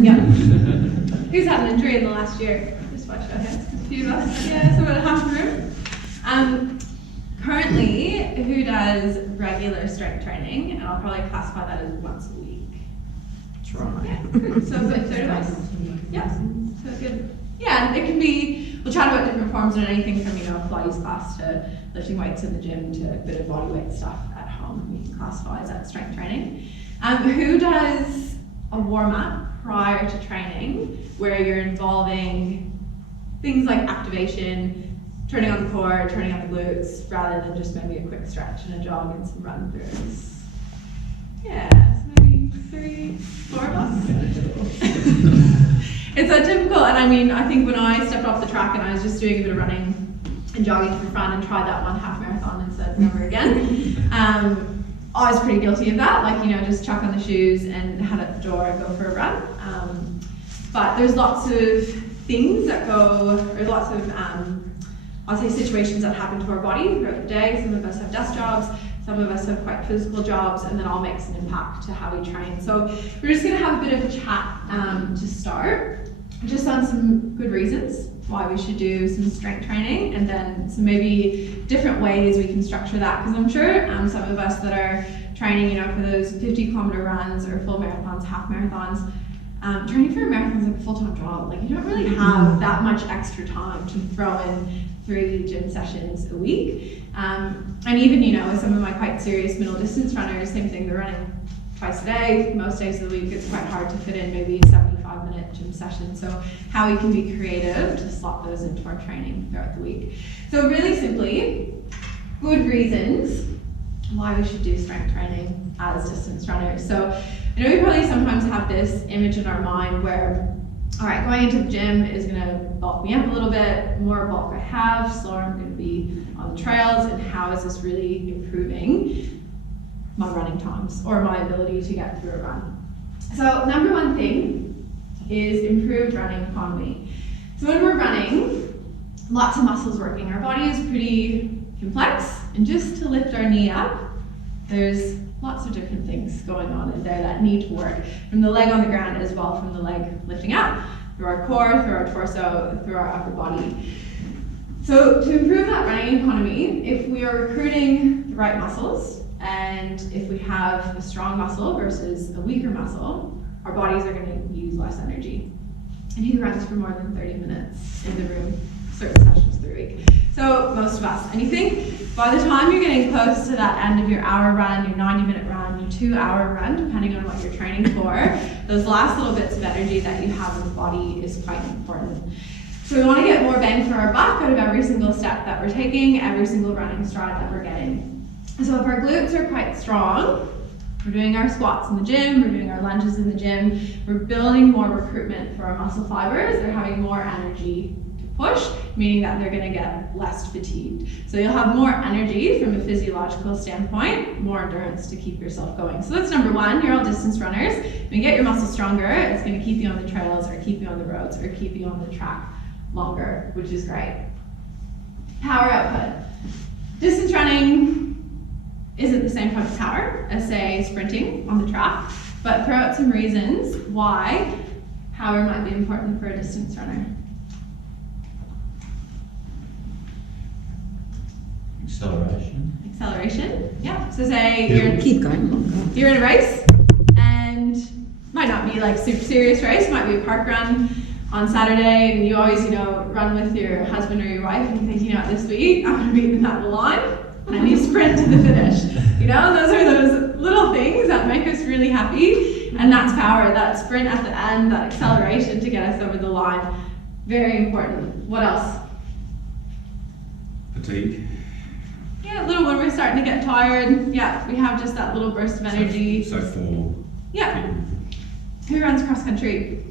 Yeah. Who's had an injury in the last year? Just watch show of hands. A few of us. Yeah, so about half the room. Currently, who does regular strength training? And I'll probably classify that as once a week. Try. Yeah, good. So about 30 of us. Yeah, so good. Yeah, it can be, we'll chat about different forms and anything from, Pilates class to lifting weights in the gym to a bit of body weight stuff at home. You can classify as that strength training. Who does a warm-up prior to training where you're involving things like activation, turning on the core, turning on the glutes, rather than just maybe a quick stretch and a jog and some run throughs? Yeah, so maybe 3, 4 of us. It's so typical, and I think when I stepped off the track and I was just doing a bit of running and jogging for fun and tried that one half marathon and said never again, I was pretty guilty of that, just chuck on the shoes and head out the door and go for a run. But there's lots of things that go, there's lots of I'll say situations that happen to our body throughout the day. Some of us have desk jobs, some of us have quite physical jobs, and then all makes an impact to how we train. So we're just going to have a bit of a chat to start, just on some good reasons why we should do some strength training, and then some maybe different ways we can structure that, because I'm sure some of us that are training, for those 50-kilometer runs or full marathons, half marathons, training for a marathon is like a full-time job. You don't really have that much extra time to throw in 3 gym sessions a week. And even, with some of my quite serious middle distance runners, same thing, they're running twice a day. Most days of the week, it's quite hard to fit in maybe 75-minute gym sessions. So how we can be creative to slot those into our training throughout the week. So really simply, good reasons why we should do strength training as distance runners. So I know we probably sometimes have this image in our mind where, all right, going into the gym is going to bulk me up a little bit, more bulk I have, slower I'm going to be on the trails, and how is this really improving my running times or my ability to get through a run? So number one thing is improved running economy. So when we're running, lots of muscles working. Our body is pretty complex, and just to lift our knee up, there's lots of different things going on in there that need to work, from the leg on the ground as well, from the leg lifting up, through our core, through our torso, through our upper body. So to improve that running economy, if we are recruiting the right muscles, and if we have a strong muscle versus a weaker muscle, our bodies are going to use less energy. And who runs for more than 30 minutes in the room, certain sessions through a week? So most of us. And you think by the time you're getting close to that end of your hour run, your 90-minute run, your 2-hour run, depending on what you're training for, those last little bits of energy that you have in the body is quite important. So we want to get more bang for our buck out of every single step that we're taking, every single running stride that we're getting. So if our glutes are quite strong, we're doing our squats in the gym, we're doing our lunges in the gym, we're building more recruitment for our muscle fibers, they're having more energy to push, meaning that they're going to get less fatigued. So you'll have more energy from a physiological standpoint, more endurance to keep yourself going. So that's number one. You're all distance runners. When you get your muscles stronger, it's going to keep you on the trails or keep you on the roads or keep you on the track longer, which is great. Power output. Distance running isn't the same type of power as, say, sprinting on the track, but throw out some reasons why power might be important for a distance runner. Acceleration, yeah. So say you're in a race, and might not be like super serious race, might be a park run on Saturday, and you always, run with your husband or your wife, and you think, this week I'm gonna beat them at the line, and you sprint to the finish. Those are those little things that make us really happy, and that's power, that sprint at the end, that acceleration to get us over the line. Very important. What else? Fatigue. Yeah, a little when we're starting to get tired. Yeah, we have just that little burst of energy. So for yeah. Who runs cross country?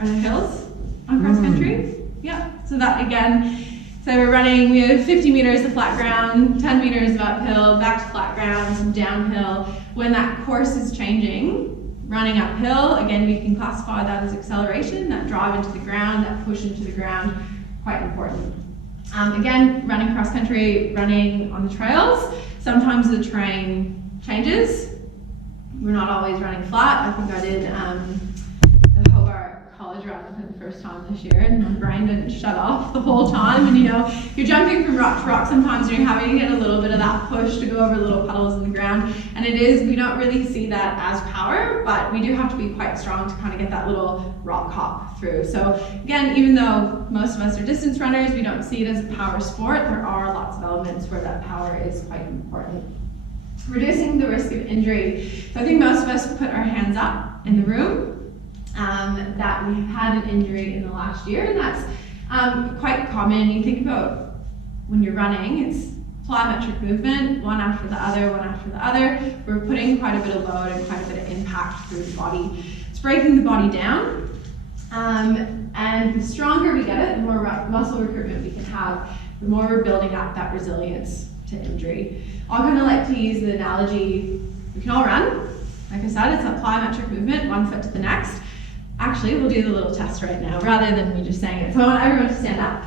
Are there hills on cross country? Yeah. So that again, so we're running, we have 50 meters of flat ground, 10 meters of uphill, back to flat ground, some downhill. When that course is changing, running uphill, again, we can classify that as acceleration, that drive into the ground, that push into the ground, quite important. Again, running cross country, running on the trails, sometimes the terrain changes. We're not always running flat. I think I did the Hobart College run for the first time this year, and my brain didn't shut off the whole time. And you know, you're jumping from rock to rock sometimes, and you're having to get a little bit of that push to go over little puddles in the ground. And it is, we don't really see that as power, but we do have to be quite strong to kind of get that little rock hop through. So again, even though most of us are distance runners, we don't see it as a power sport. There are lots of elements where that power is quite important. Reducing the risk of injury. So I think most of us put our hands up in the room that we have had an injury in the last year, and that's quite common. You think about when you're running, it's plyometric movement, one after the other, one after the other. We're putting quite a bit of load and quite a bit of impact through the body. It's breaking the body down, and the stronger we get it, the more muscle recruitment we can have, the more we're building up that resilience to injury. I kind of like to use the analogy, we can all run. Like I said, it's that plyometric movement, one foot to the next. Actually, we'll do the little test right now, rather than me just saying it. So I want everyone to stand up.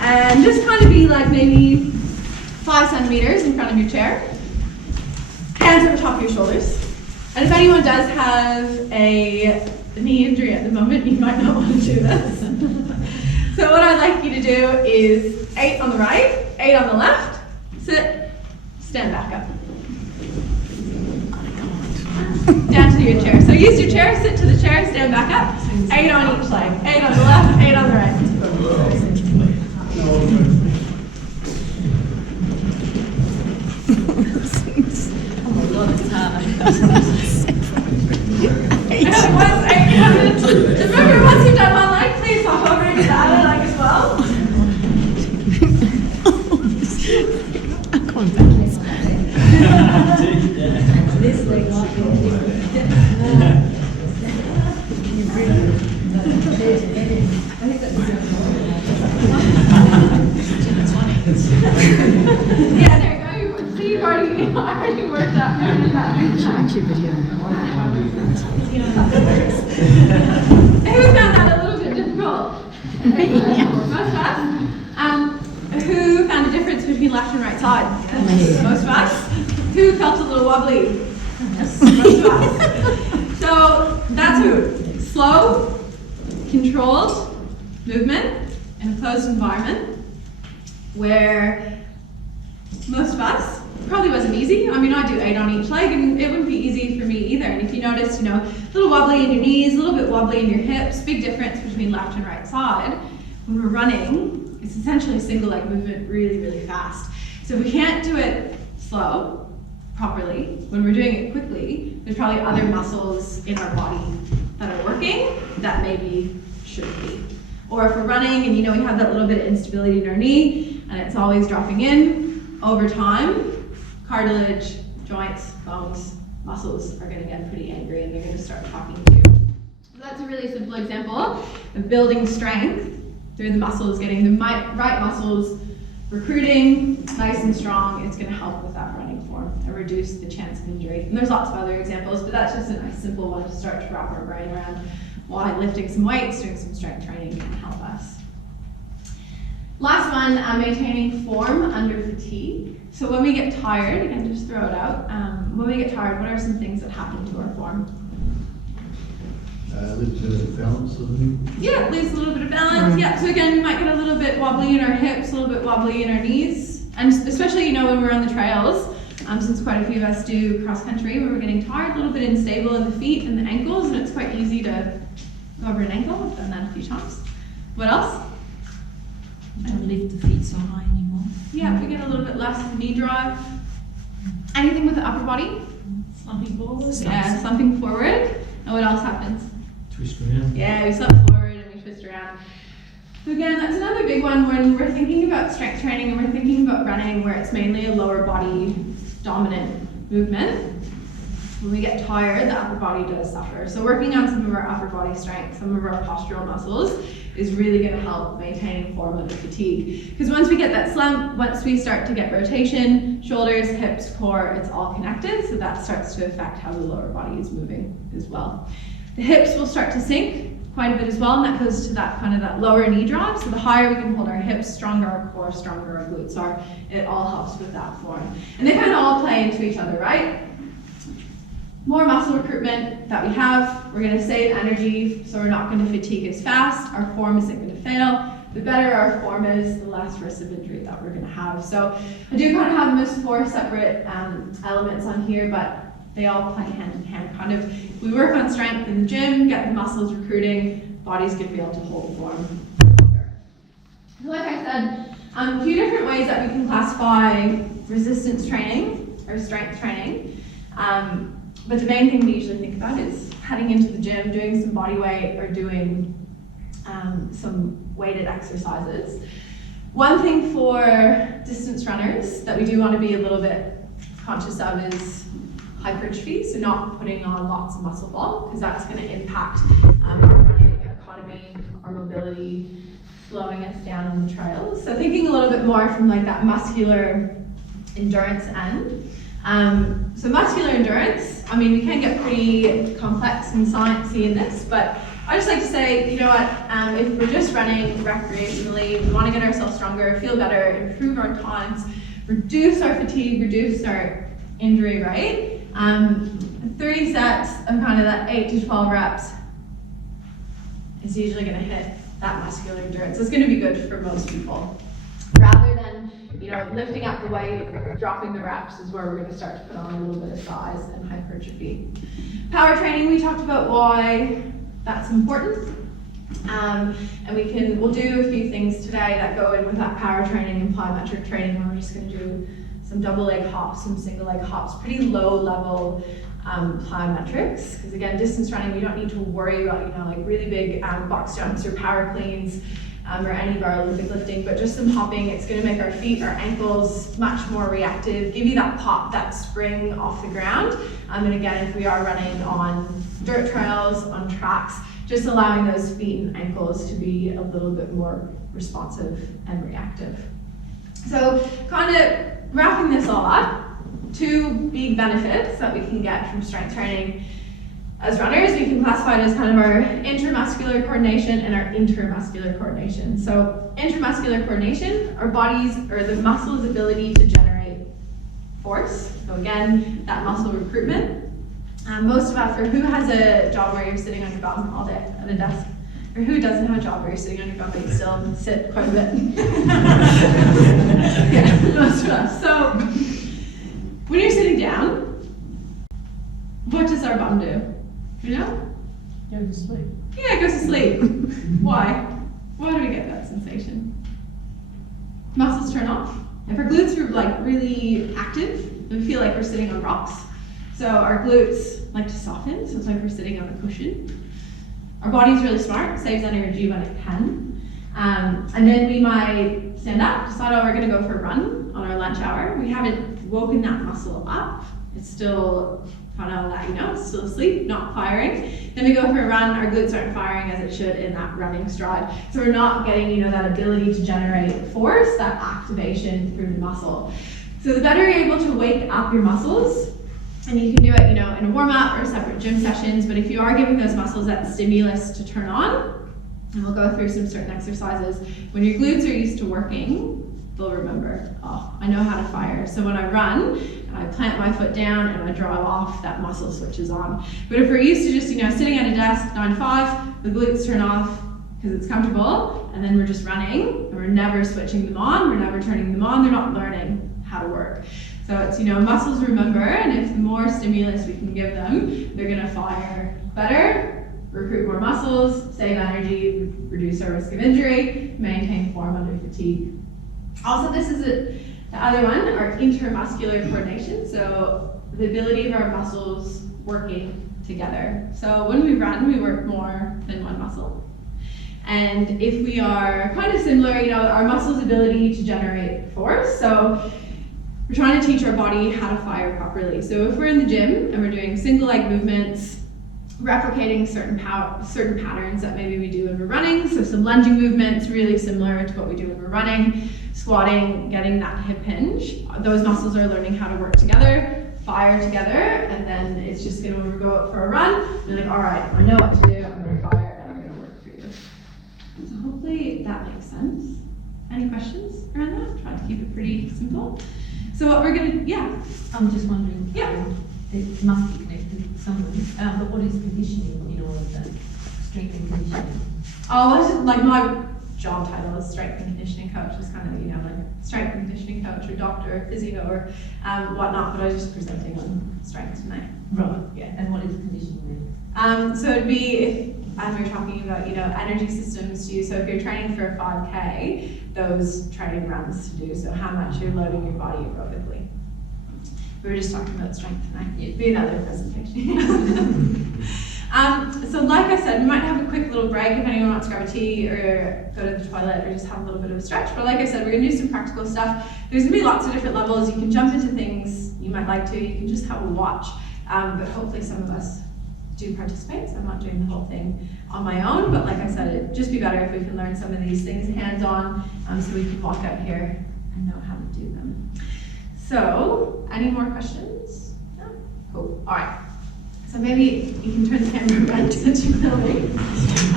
And just kind of be like maybe 5 centimeters in front of your chair. Hands over top of your shoulders. And if anyone does have a knee injury at the moment, you might not want to do this. So what I'd like you to do is 8 on the right, 8 on the left, sit, stand back up. Down to your chair. So use your chair, sit to the chair, stand back up. 8 on each leg. 8 on the left, 8 on the right. Remember, once you've done one leg, please hop over and do the other leg as well. I'm going back this way. This leg might be different. Yeah, there you go. See, you've already worked out. Who found that a little bit difficult? Most of us. Who found a difference between left and right side? Most of us. Who felt a little wobbly? Most of us. So that's who. Slow, controlled movement in a closed environment where most of us, probably wasn't easy. I mean, I do 8 on each leg, and it wouldn't be easy for me either. And if you notice, you know, a little wobbly in your knees, a little bit wobbly in your hips, big difference between left and right side. When we're running, it's essentially a single leg movement really, really fast. So if we can't do it slow, properly, when we're doing it quickly, there's probably other muscles in our body that are working that maybe shouldn't be. Or if we're running and you know we have that little bit of instability in our knee and it's always dropping in, over time, cartilage, joints, bones, muscles are going to get pretty angry and they're going to start talking to you. So that's a really simple example of building strength through the muscles, getting the right muscles recruiting nice and strong. It's going to help with that running form and reduce the chance of injury. And there's lots of other examples, but that's just a nice simple one to start to wrap our brain around why lifting some weights, doing some strength training can help us. Last one, maintaining form under fatigue. So when we get tired, again, just throw it out. When we get tired, what are some things that happen to our form? Lose a bit of balance, doesn't it? Yeah, lose a little bit of balance. Yeah, so again, we might get a little bit wobbly in our hips, a little bit wobbly in our knees. And especially, you know, when we're on the trails, since quite a few of us do cross country, when we're getting tired, a little bit unstable in the feet and the ankles, and it's quite easy to go over an ankle. I've done that a few times. What else? Don't lift the feet so high anymore. Yeah, we get a little bit less of a knee drive. Anything with the upper body? Slumping forward. Yeah, slumping forward. And what else happens? Twist around. Yeah, we slump forward and we twist around. So again, that's another big one when we're thinking about strength training and we're thinking about running where it's mainly a lower body dominant movement. When we get tired, the upper body does suffer. So working on some of our upper body strength, some of our postural muscles is really going to help maintaining form under fatigue. Because once we get that slump, once we start to get rotation, shoulders, hips, core, it's all connected. So that starts to affect how the lower body is moving as well. The hips will start to sink quite a bit as well, and that goes to that kind of that lower knee drive. So the higher we can hold our hips, stronger our core, stronger our glutes are. It all helps with that form. And they kind of all play into each other, right? More muscle recruitment that we have, we're going to save energy, so we're not going to fatigue as fast. Our form isn't going to fail. The better our form is, the less risk of injury that we're going to have. So I do kind of have them as 4 separate elements on here, but they all play hand in hand. Kind of, we work on strength in the gym, get the muscles recruiting, body's going to be able to hold form longer. So like I said, a few different ways that we can classify resistance training or strength training. But the main thing we usually think about is heading into the gym, doing some body weight or doing some weighted exercises. One thing for distance runners that we do want to be a little bit conscious of is hypertrophy, so not putting on lots of muscle bulk, because that's going to impact our running economy, our mobility, slowing us down on the trails. So thinking a little bit more from like that muscular endurance end. So muscular endurance, I mean, we can get pretty complex and sciencey in this, but I just like to say, you know what, if we're just running recreationally, we want to get ourselves stronger, feel better, improve our times, reduce our fatigue, reduce our injury rate. 30 sets of kind of that 8 to 12 reps is usually going to hit that muscular endurance. It's going to be good for most people. Rather than, you know, lifting up the weight, dropping the reps is where we're going to start to put on a little bit of size and hypertrophy. Power training, we talked about why that's important. And we'll do a few things today that go in with that power training and plyometric training, where we're just going to do some double leg hops, some single leg hops, pretty low level plyometrics. Because again, distance running, we don't need to worry about, you know, like really big box jumps or power cleans or any of our Olympic lifting, but just some hopping. It's going to make our feet, our ankles much more reactive, give you that pop, that spring off the ground. And again, if we are running on dirt trails, on tracks, just allowing those feet and ankles to be a little bit more responsive and reactive. So kind of wrapping this all up, 2 big benefits that we can get from strength training as runners. We can classify it as kind of our intramuscular coordination and our intermuscular coordination. So intramuscular coordination, our body's or the muscle's ability to generate force. So again, that muscle recruitment. Most of us, or who has a job where you're sitting on your bum all day at a desk? Or who doesn't have a job where you're sitting on your bum but you still sit quite a bit? Yeah, most of us. So when you're sitting down, what does our bum do? You know? Go to sleep. Yeah, it goes to sleep. Why? Why do we get that sensation? Muscles turn off. If our glutes are like really active, we feel like we're sitting on rocks. So our glutes like to soften, so it's like we're sitting on a cushion. Our body's really smart, saves energy when it can. And then we might stand up, decide, oh, we're gonna go for a run on our lunch hour. We haven't woken that muscle up. It's still kind of let you know, it's still asleep, not firing. Then we go for a run, our glutes aren't firing as it should in that running stride. So we're not getting, you know, that ability to generate force, that activation through the muscle. So the better you're able to wake up your muscles, and you can do it, you know, in a warm-up or separate gym sessions, but if you are giving those muscles that stimulus to turn on, and we'll go through some certain exercises, when your glutes are used to working, they'll remember, oh, I know how to fire. So when I run, and I plant my foot down and I draw off, that muscle switches on. But if we're used to just, you know, sitting at a desk 9 to 5, the glutes turn off because it's comfortable, and then we're just running, and we're never switching them on, we're never turning them on, they're not learning how to work. So it's, you know, muscles remember, and if the more stimulus we can give them, they're gonna fire better, recruit more muscles, save energy, reduce our risk of injury, maintain form under fatigue. Also, this is the other one, our intermuscular coordination. So the ability of our muscles working together. So when we run, we work more than one muscle. And if we are kind of similar, you know, our muscles' ability to generate force. So we're trying to teach our body how to fire properly. So if we're in the gym and we're doing single leg movements, replicating certain patterns that maybe we do when we're running, so some lunging movements, really similar to what we do when we're running, squatting, getting that hip hinge, those muscles are learning how to work together, fire together, and then it's just gonna, when we go out for a run, you're like, all right, I know what to do, I'm gonna fire and I'm gonna work sense. Any questions around that? Try to keep it pretty simple. So what we're gonna, yeah. I'm just wondering. Yeah. It must be connected somewhere. But what is conditioning in all of that? Strength and conditioning. Oh, well, just, like my job title is strength and conditioning coach. It's kind of, like strength and conditioning coach or doctor or physio or whatnot, but I was just presenting on strength tonight. Right. Yeah. And what is conditioning then? So it'd be if, and we're talking about, energy systems to use. So if you're training for a 5K, those training runs to do. So how much you're loading your body aerobically. We were just talking about strength tonight. It'd be another presentation. So like I said, we might have a quick little break if anyone wants to grab a tea or go to the toilet or just have a little bit of a stretch. But like I said, we're gonna do some practical stuff. There's gonna be lots of different levels. You can jump into things you might like to. You can just have a watch. But hopefully some of us do participate, so I'm not doing the whole thing on my own, but like I said, it'd just be better if we can learn some of these things hands-on, so we can walk out here and know how to do them. So, any more questions? No? Cool, all right. So maybe you can turn the camera around since you're filming.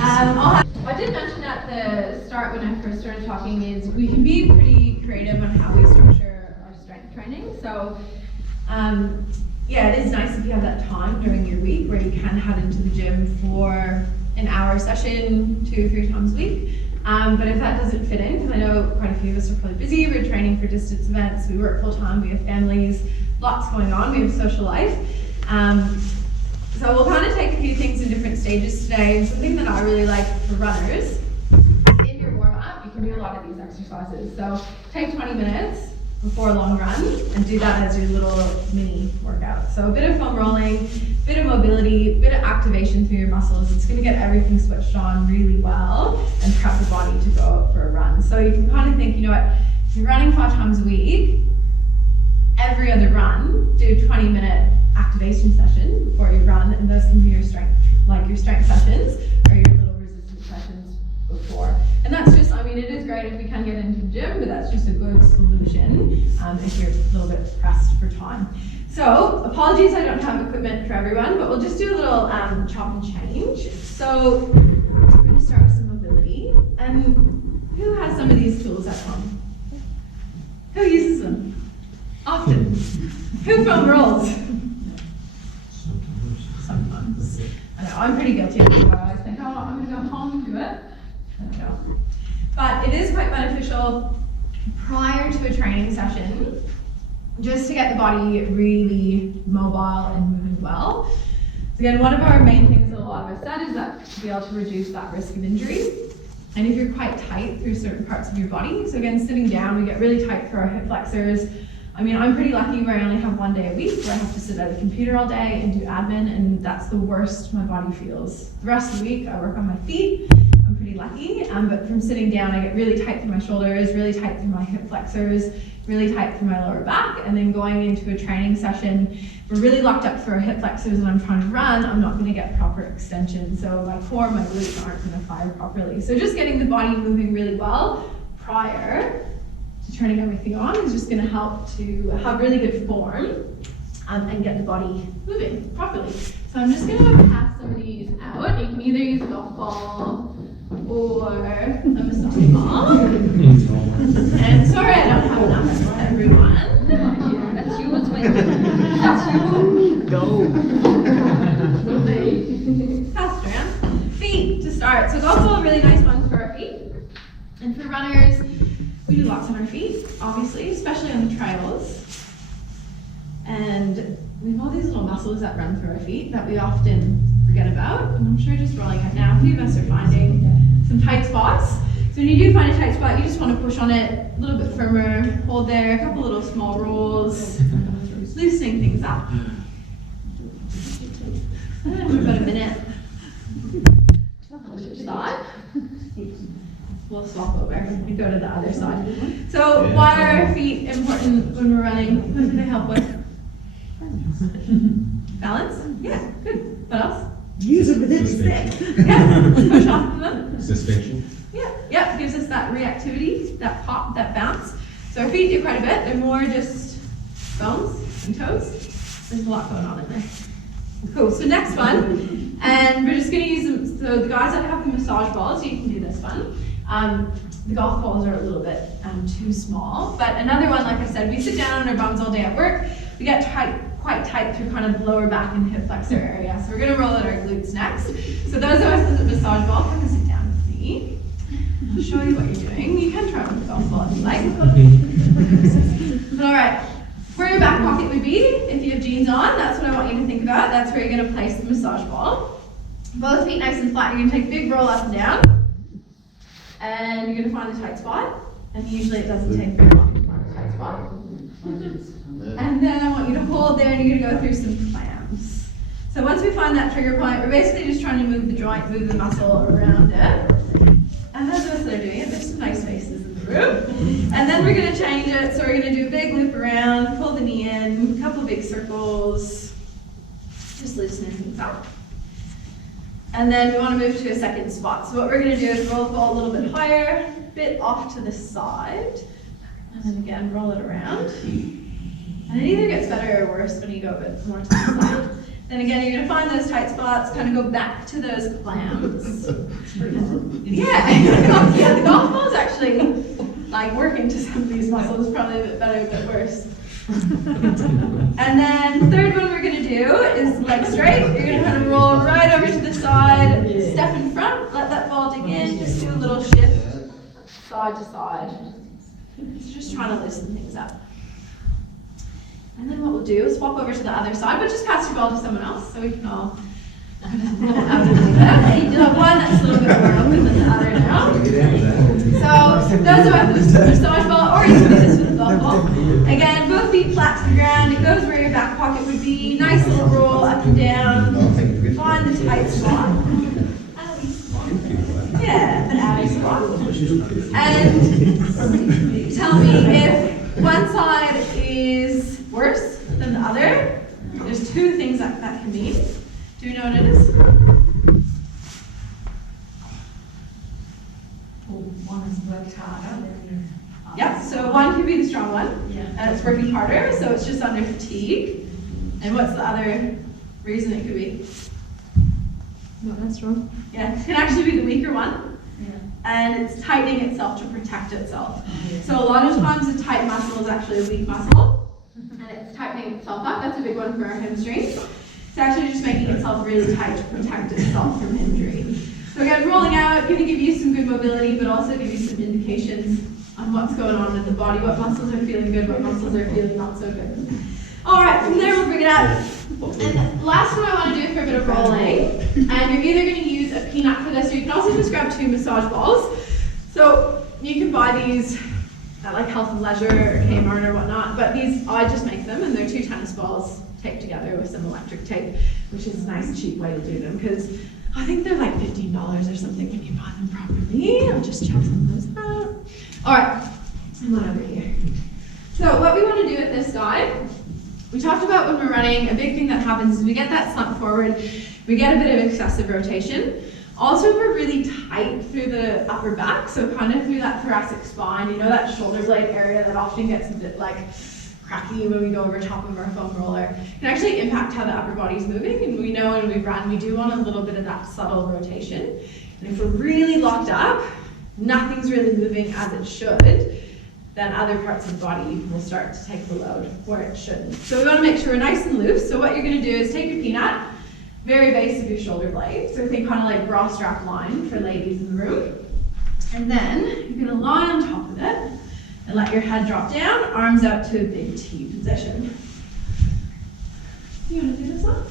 I did mention at the start when I first started talking is we can be pretty creative on how we structure our strength training. So, yeah, it is nice if you have that time during your week where you can head into the gym for an hour session 2 or 3 times a week. But if that doesn't fit in, because I know quite a few of us are probably busy, we're training for distance events, we work full time, we have families, lots going on, we have social life. So we'll kind of take a few things in different stages today. And something that I really like for runners, in your warm up, you can do a lot of these exercises. So take 20 minutes before a long run and do that as your little mini workout. So a bit of foam rolling, a bit of mobility, a bit of activation through your muscles. It's gonna get everything switched on really well and prep the body to go out for a run. So you can kind of think, if you're running 5 times a week, every other run, do a 20-minute activation session before you run, and those can be your strength sessions or your little resistance sessions before. And that's just, it is great if we can get into the gym, but that's just a good solution if you're a little bit pressed for time. So, apologies I don't have equipment for everyone, but we'll just do a little chop and change. So, we're going to start with some mobility. And who has some of these tools at home? Who uses them? Often. Who foam rolls? Sometimes. I know, I'm pretty guilty of it. I always think, I'm going to go home and do it. I don't know. But it is quite beneficial prior to a training session, just to get the body really mobile and moving well. So again, one of our main things that a lot of us said is that to be able to reduce that risk of injury. And if you're quite tight through certain parts of your body, so again, sitting down, we get really tight through our hip flexors. I'm pretty lucky where I only have 1 day a week where I have to sit at a computer all day and do admin, and that's the worst my body feels. The rest of the week, I work on my feet. I'm pretty lucky, but from sitting down, I get really tight through my shoulders, really tight through my hip flexors, really tight through my lower back, and then going into a training session, if we're really locked up for our hip flexors and I'm trying to run, I'm not gonna get proper extension. So my core, my glutes aren't gonna fire properly. So just getting the body moving really well prior to turning everything on is just gonna help to have really good form and get the body moving properly. So I'm just gonna pass some of these out. You can either use a golf ball or a massage ball. And sorry I don't have enough for everyone. That's yours, that's yours. Go. Pass it around. Feet to start. So golf ball, a really nice one for our feet. And for runners, we do lots on our feet, obviously, especially on the trails. And we have all these little muscles that run through our feet that we often forget about. And I'm sure just rolling it now, a few of us are finding some tight spots. So when you do find a tight spot, you just want to push on it a little bit firmer, hold there, a couple little small rolls, loosening things up. For about a minute. Which side? We'll swap over and go to the other side. So why are our feet important when we're running? What do they help with? Balance? Yeah, good. What else? Use it within stick. Yeah, push off of them. Suspension. Yeah, gives us that reactivity, that pop, that bounce. So our feet do quite a bit. They're more just bones and toes. There's a lot going on in there. Cool, so next one. And we're just gonna use them. So the guys that have the massage balls, you can do this one. the golf balls are a little bit too small. But another one, like I said, we sit down on our bums all day at work. We get quite tight through kind of lower back and hip flexor area. So we're gonna roll out our glutes next. So those of us with a massage ball, come and sit down with me. I'll show you what you're doing. You can try with the golf ball if you like. But all right, where your back pocket would be, if you have jeans on, that's what I want you to think about. That's where you're gonna place the massage ball. Both feet nice and flat. You're gonna take a big roll up and down. And you're gonna find the tight spot. And usually it doesn't take very long to find the tight spot. And then I want you to hold there and you're gonna go through some clams. So once we find that trigger point, we're basically just trying to move the joint, move the muscle around it. And those of us that are doing it, there's some nice faces in the room. And then we're gonna change it. So we're gonna do a big loop around, pull the knee in, a couple big circles, just loosening things up. And then we want to move to a second spot. So what we're going to do is roll the ball a little bit higher, a bit off to the side, and then again roll it around. And it either gets better or worse when you go a bit more to the side. Then again, you're going to find those tight spots, kind of go back to those clams. Yeah, the golf ball's actually like working to some of these muscles, probably a bit better, a bit worse. And then the third one we're going to do is leg straight. You're going to kind of roll right over to the side, step in front, let that ball dig in, just do a little shift side to side. It's just trying to loosen things up. And then what we'll do is swap over to the other side, but just pass your ball to someone else so we can all out a little bit. You do have one that's a little bit more open than the other now. So those of us with the massage ball, or you can do this with a golf ball. Again, both feet flat to the ground. It goes where your back pocket would be. Nice little roll up and down. Find the tight spot. Yeah, an outie spot. And tell me if one side is worse than the other. There's two things that can mean. Do you know what it is? One is worked harder. Yep, so one could be the strong one, and it's working harder, so it's just under fatigue. And what's the other reason it could be? Not that strong. Yeah, it can actually be the weaker one, and it's tightening itself to protect itself. So a lot of times the tight muscle is actually a weak muscle, and it's tightening itself up. That's a big one for our hamstrings. It's actually just making itself really tight to protect itself from injury. So again, rolling out, going to give you some good mobility, but also give you some indications on what's going on in the body, what muscles are feeling good, what muscles are feeling not so good. All right, from there we'll bring it up. And last one I want to do for a bit of rolling, and you're either going to use a peanut for this, or you can also just grab 2 massage balls. So you can buy these at like Health and Leisure or Kmart or whatnot, but these, I just make them, and they're 2 tennis balls taped together with some electric tape, which is a nice cheap way to do them, because I think they're like $15 or something when you buy them properly. I'll just check some of those out. All right, and one over here. So what we want to do with this guy, we talked about when we're running, a big thing that happens is we get that slump forward, we get a bit of excessive rotation. Also, we're really tight through the upper back, so kind of through that thoracic spine, you know, that shoulder blade area that often gets a bit like cracky when we go over top of our foam roller. It can actually impact how the upper body's moving, and we know when we run, we do want a little bit of that subtle rotation. And if we're really locked up, nothing's really moving as it should, then other parts of the body will start to take the load where it shouldn't. So we want to make sure we're nice and loose. So what you're going to do is take your peanut, very base of your shoulder blade, so think kind of like bra strap line for ladies in the room. And then you're going to lie on top of it and let your head drop down, arms out to a big T position. You want to do this one?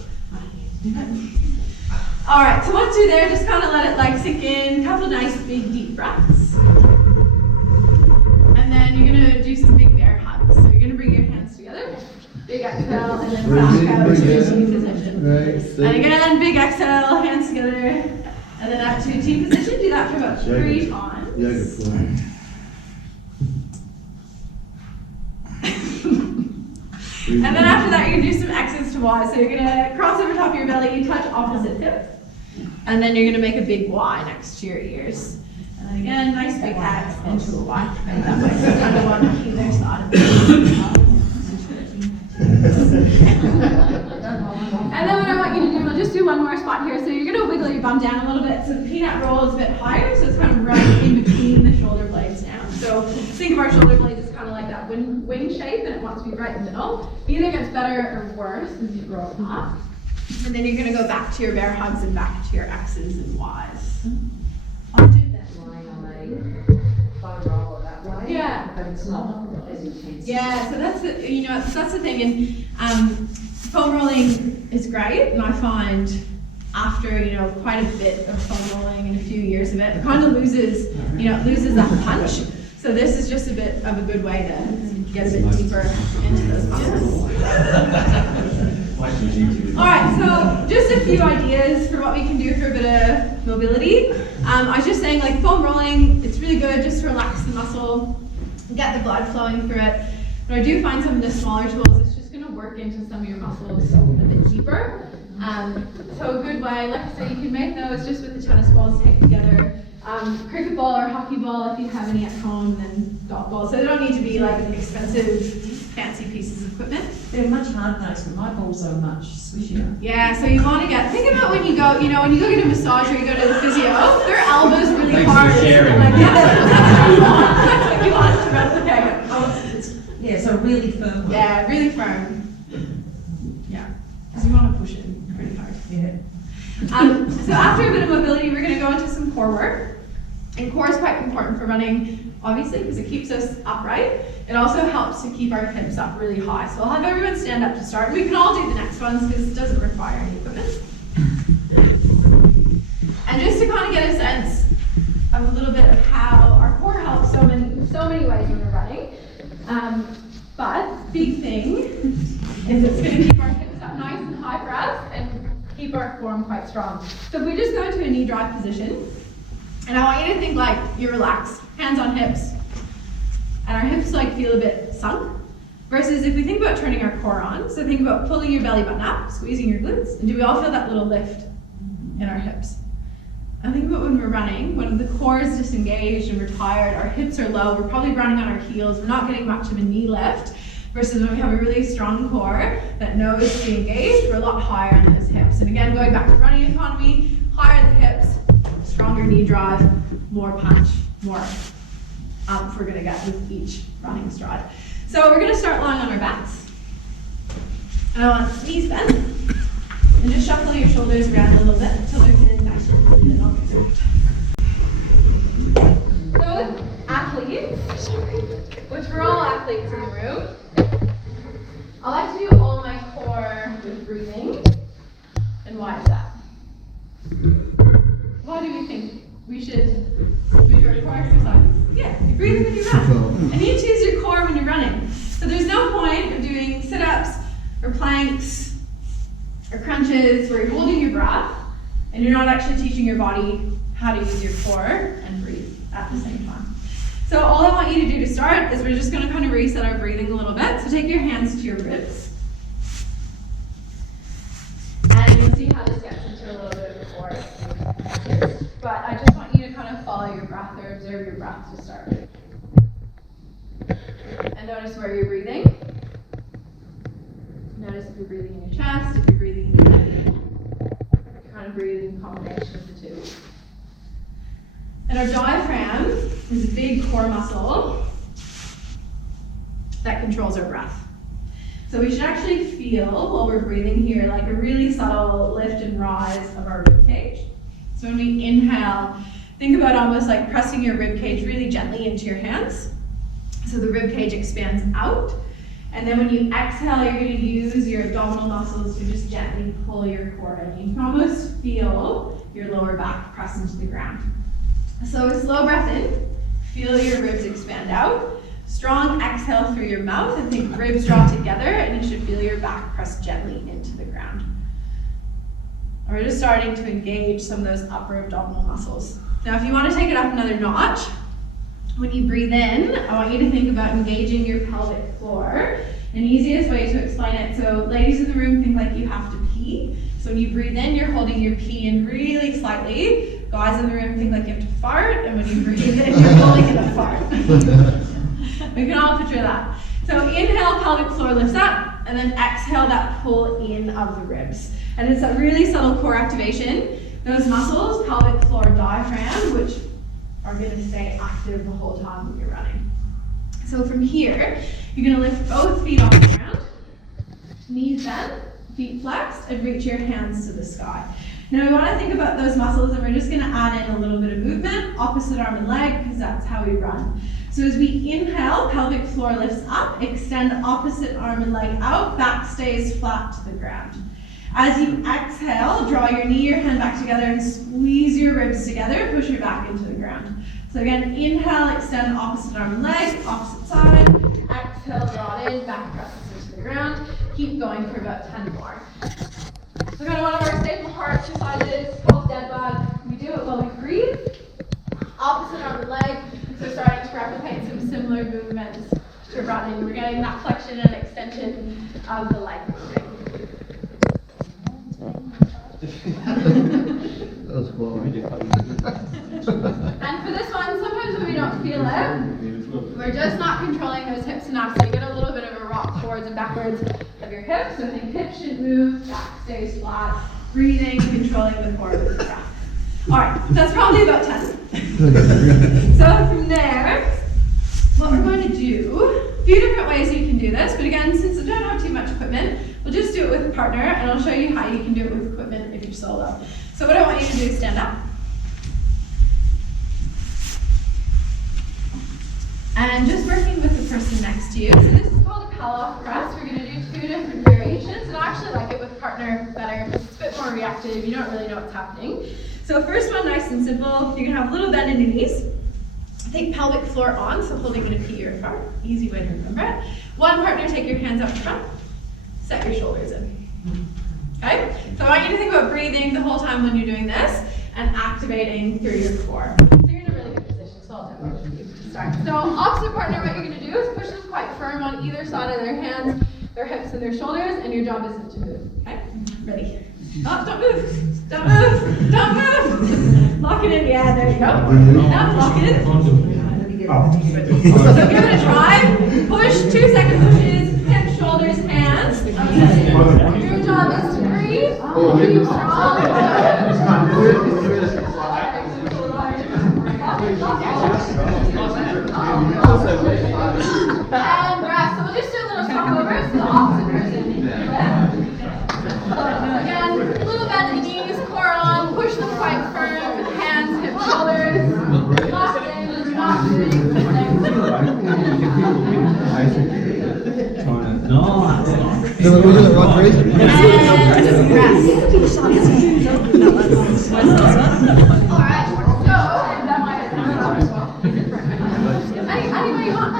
All right, so once you're there, just kind of let it like sink in, a couple of nice big deep breaths. And then you're gonna do some big bear hugs. So you're gonna bring your hands together, big exhale, and then back out to a T position. And again, big exhale, hands together, and then up to a T position. Do that for about 3 times. And then after that, you're gonna do some X's to Y. So you're gonna cross over top of your belly, touch opposite hip. And then you're gonna make a big Y next to your ears. And then again, nice big X into a Y. And that way, so kind of on either side. And then what I want you to do, we'll just do one more spot here. So you're gonna wiggle your bum down a little bit. So the peanut roll is a bit higher, so it's kind of right in between the shoulders. shoulder blades now. So think of our shoulder blades as kind of like that wing shape, and it wants to be right in the middle. It either gets better or worse as you grow up. And then you're going to go back to your bear hugs and back to your X's and Y's. I do that lying on a bone roller that way. Yeah. But it's not as intense. Yeah, so that's the, you know, that's the thing. And foam rolling is great, and I find after, you know, quite a bit of foam rolling and a few years of it kind of loses, you know, it loses that punch. So this is just a bit of a good way to get a bit deeper into those muscles. All right, so just a few ideas for what we can do for a bit of mobility. I was just saying, like, foam rolling, it's really good just to relax the muscle, get the blood flowing through it. But I do find some of the smaller tools, it's just going to work into some of your muscles a bit deeper. So a good way, like I say, you can make those just with the tennis balls taped together. Cricket ball or hockey ball if you have any at home, and then golf ball. So they don't need to be like expensive, fancy pieces of equipment. They're much harder though, so my balls are much squishier. Yeah, so you want to think about when you go, you know, when you go get a massage or you go to the physio, their elbows really Thanks hard. for sharing. Like, that's what you want to replicate. Yeah, so really firm one. Yeah, really firm. Yeah, because you want to push it pretty hard. Yeah. So after a bit of mobility, we're going to go into some core work. And core is quite important for running, obviously, because it keeps us upright. It also helps to keep our hips up really high. So I'll have everyone stand up to start. We can all do the next ones because it doesn't require any equipment. And just to kind of get a sense of a little bit of how our core helps so many ways when we're running. But big thing is it's going to keep our hips up nice and high for us and keep our form quite strong. So if we just go into a knee drive position, and I want you to think like you're relaxed, hands on hips, and our hips like feel a bit sunk. Versus if we think about turning our core on, so think about pulling your belly button up, squeezing your glutes, and do we all feel that little lift in our hips? And think about when we're running, when the core is disengaged and we're tired, our hips are low, we're probably running on our heels, we're not getting much of a knee lift. Versus when we have a really strong core that knows to be engaged, we're a lot higher on those hips. And again, going back to running economy, higher the hips, stronger knee drive, more punch, more we're going to get with each running stride. So we're going to start lying on our backs. And I want knees bent. And just shuffle your shoulders around a little bit until they're feeling nice and smooth on the ground. So athletes, which we're all athletes in the room, I like to do all my core with breathing. And why is that? Why do we think we should do our core exercise? Yeah, you're breathing when you run. And you choose your core when you're running. So there's no point of doing sit-ups or planks or crunches where you're holding your breath and you're not actually teaching your body how to use your core and breathe at the same time. So all I want you to do to start is we're just going to kind of reset our breathing a little bit. So take your hands to your ribs. And you'll see how this gets into a little bit of a core. But I just want you to kind of follow your breath or observe your breath to start with. And notice where you're breathing. Notice if you're breathing in your chest, if you're breathing in your belly. Kind of breathing in combination of the two. And our diaphragm is a big core muscle that controls our breath. So we should actually feel while we're breathing here like a really subtle lift and rise of our rib cage. So when we inhale, think about almost like pressing your rib cage really gently into your hands. So the rib cage expands out. And then when you exhale, you're going to use your abdominal muscles to just gently pull your core in. You can almost feel your lower back press into the ground. So a slow breath in, feel your ribs expand out. Strong exhale through your mouth and think ribs draw together, and you should feel your back press gently into the ground. And we're just starting to engage some of those upper abdominal muscles. Now if you want to take it up another notch, when you breathe in, I want you to think about engaging your pelvic floor. And the easiest way to explain it, so ladies in the room think like you have to pee. So when you breathe in, you're holding your pee in really slightly. Guys in the room think like you have to fart, and when you breathe in, you're holding in a fart. We can all picture that. So inhale, pelvic floor lifts up, and then exhale that pull in of the ribs. And it's a really subtle core activation. Those muscles, pelvic floor, diaphragm, which are going to stay active the whole time when you're running. So from here, you're going to lift both feet off the ground, knees bent, feet flexed, and reach your hands to the sky. Now we want to think about those muscles, and we're just going to add in a little bit of movement, opposite arm and leg, because that's how we run. So as we inhale, pelvic floor lifts up, extend opposite arm and leg out, back stays flat to the ground. As you exhale, draw your knee, your hand back together, and squeeze your ribs together, push your back into the ground. So again, inhale, extend opposite arm and leg, opposite side. Exhale, draw it in, back presses into the ground. Keep going for about 10 more. So kind of one of our staple heart exercises called dead bug. We do it while we breathe. Opposite arm and leg. So starting to replicate some similar movements to running. We're getting that flexion and extension of the leg moving. That was cool. And for this one, sometimes when we don't feel it, we're just not controlling those hips enough. So you get a little bit of a rock forwards and backwards of your hips. So think hips should move, back stays flat, breathing, controlling the core with the breath. All right, that's probably about 10. So from there, what we're going to do, a few different ways you can do this, but again, since I don't have too much equipment, we'll just do it with a partner, and I'll show you how you can do it with equipment if you're solo. So what I want you to do is stand up. And just working with the person next to you. So this is called a Palloff press. We're going to do 2 different variations, and I actually like it with partner better because it's a bit more reactive. You don't really know what's happening. So first one, nice and simple. You're going to have a little bend in your knees. Take pelvic floor on, so holding it a feet or far. Easy way to remember it. One partner, take your hands up front. Set your shoulders in. Okay? So I want you to think about breathing the whole time when you're doing this and activating through your core. So you're in a really good position, so I'll demo it for you to start. So opposite partner, what you're going to do is push them quite firm on either side of their hands, their hips and their shoulders, and your job isn't to move. Okay? Ready? Oh, don't move! Don't move! Don't move! Lock it in. Yeah, there you go. Now lock it in. So give it a try. Push, 2 second pushes, hips, shoulders, hands. Your job is to breathe. Keep strong. And breath. So we'll just do a little talk over. So the opposite person. Again, a little bend in the knees, core on, push them quite firm, hands, hips, shoulders, lock in, not moving. Alright, so that might anyway you want.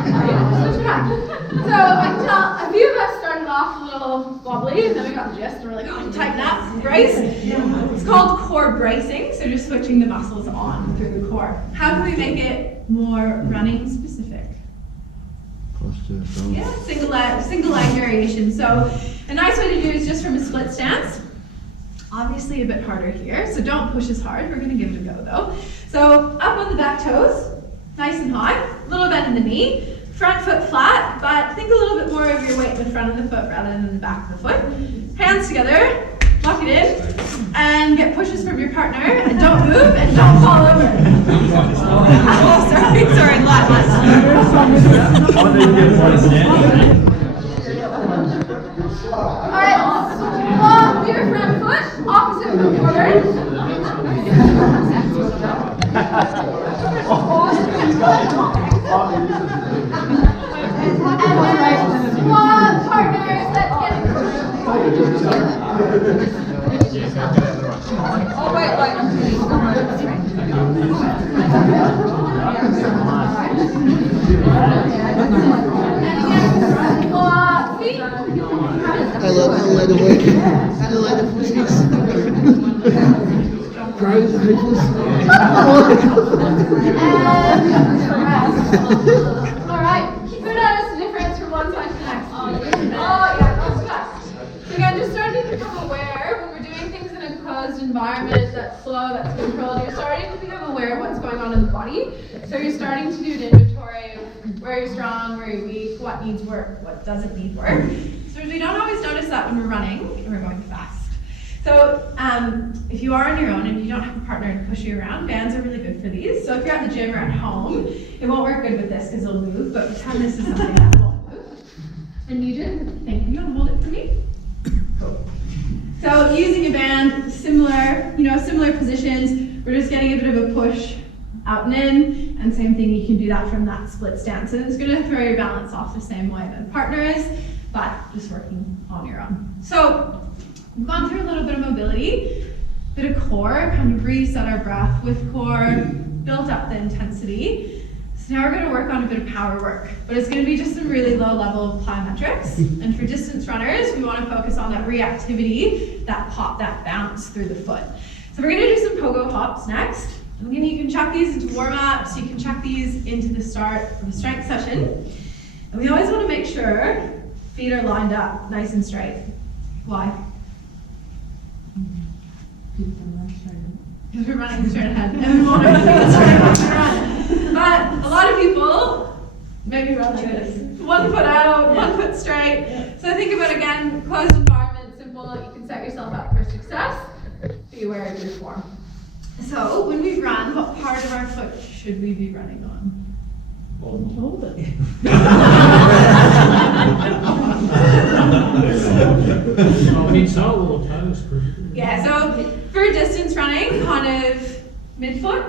Switch it back. So I can tell a few of us started off a little wobbly, and then we got the gist and we're like, oh, tighten up, brace. It's called core bracing, so just switching the muscles on through the core. How can we make it more running specific? Yeah, single leg variation. So a nice way to do it is just from a split stance. Obviously a bit harder here, so don't push as hard. We're going to give it a go though. So up on the back toes, nice and high, little bend in the knee, front foot flat, but think a little bit more of your weight in the front of the foot rather than the back of the foot. Hands together, lock it in, and get pushes from your partner, and don't move, and don't fall over. Oh, sorry, last. Alright, walk your front foot, opposite foot forward. And then squat, partners, let's get it. Oh, wait. I love the way. I love the pushes. Cries and nipples. Alright, keep it notice the difference from one side to the next. Oh yeah, that's good. So again, just starting to become aware when we're doing things in a closed environment that's slow, that's controlled, you're starting to become aware of what's going on in the body. So you're starting to do an inventory of where you're strong, where you're weak, what needs work, what doesn't need work. So we don't always notice that when we're running and we're going fast. So if you are on your own and you don't have a partner to push you around, bands are really good for these. So if you're at the gym or at home, it won't work good with this because it'll move, but pretend this is something that won't move. And you just, thank you, you want to hold it for me? Cool. So using a band, similar positions, we're just getting a bit of a push out and in, and same thing, you can do that from that split stance. So it's gonna throw your balance off the same way that a partner is, but just working on your own. So we've gone through a little bit of mobility, bit of core, kind of reset our breath with core, built up the intensity. So now we're gonna work on a bit of power work, but it's gonna be just some really low level plyometrics. And for distance runners, we wanna focus on that reactivity, that pop, that bounce through the foot. So we're gonna do some pogo hops next. And again, you can chuck these into warm-ups, you can chuck these into the start of a strength session. And we always wanna make sure feet are lined up, nice and straight. Why? Because we're running straight ahead, and we want to keep straight run. But a lot of people maybe run like this. One foot out, one foot straight. So think about, again, closed environment, simple. You can set yourself up for success. Be aware of your form. So when we run, what part of our foot should we be running on? Hold it. Oh, we need salt little toes for. Yeah, so for distance running, kind of midfoot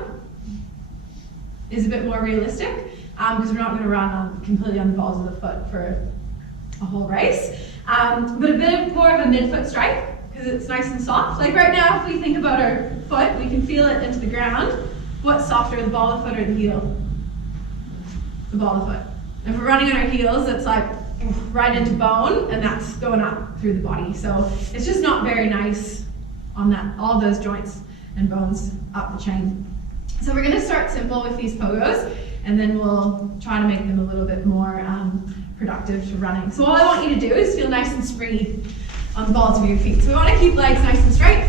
is a bit more realistic because we're not going to run completely on the balls of the foot for a whole race. But a bit more of a midfoot strike because it's nice and soft. Like right now, if we think about our foot, we can feel it into the ground. What's softer, the ball of the foot or the heel? The ball of the foot. If we're running on our heels, it's like right into bone, and that's going up through the body. So it's just not very nice on that, all those joints and bones up the chain. So we're gonna start simple with these pogos, and then we'll try to make them a little bit more productive to running. So all I want you to do is feel nice and springy on the balls of your feet. So we wanna keep legs nice and straight,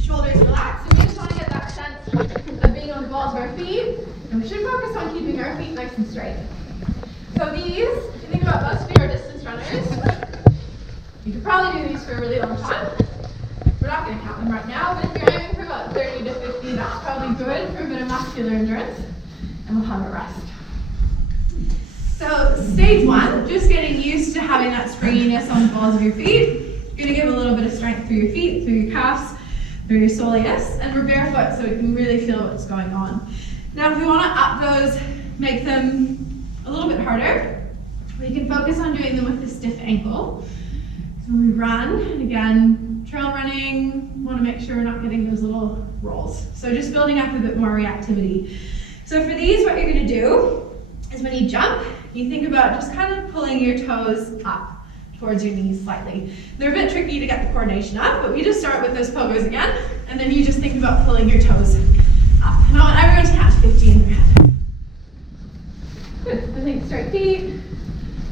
shoulders relaxed, and we just wanna get that sense of being on the balls of our feet, and we should focus on keeping our feet nice and straight. So these, if you think about most of you are distance runners, you could probably do these for a really long time. We're not going to count them right now, but if you're aiming for about 30 to 50, that's probably good for a bit of muscular endurance, and we'll have a rest. So stage one, just getting used to having that springiness on the balls of your feet. You're going to give a little bit of strength through your feet, through your calves, through your soleus, and we're barefoot so we can really feel what's going on. Now if we want to up those, make them a little bit harder, we can focus on doing them with a stiff ankle. So when we run, and again, trail running, want to make sure we're not getting those little rolls. So just building up a bit more reactivity. So for these, what you're going to do is when you jump, you think about just kind of pulling your toes up towards your knees slightly. They're a bit tricky to get the coordination up, but we just start with those pogos again, and then you just think about pulling your toes up. And I want everyone to catch 50 in their head. Good. I think straight feet.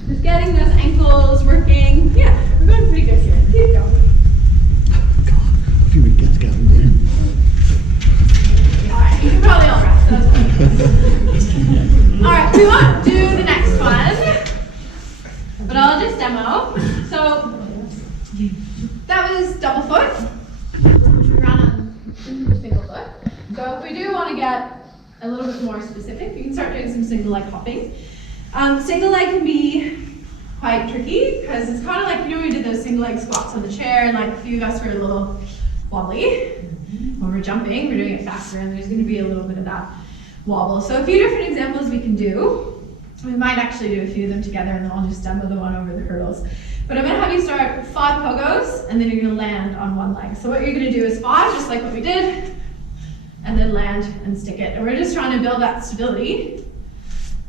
Just getting those ankles working. Yeah, we're going pretty good here. Keep going. A few weekends going down. Alright, you can probably all rest. That's fine. Alright, we want to do the next one. But I'll just demo. So that was double foot. We run on single foot. So if we do want to get a little bit more specific, you can start doing some single leg hopping. Single leg can be quite tricky because it's kind of like, we did those single leg squats on the chair, and like a few of us were a little wobbly. When we're jumping, we're doing it faster, and there's going to be a little bit of that wobble. So a few different examples we can do. We might actually do a few of them together, and then I'll just demo the one over the hurdles. But I'm going to have you start 5 pogos, and then you're going to land on one leg. So what you're going to do is 5, just like what we did, and then land and stick it. And we're just trying to build that stability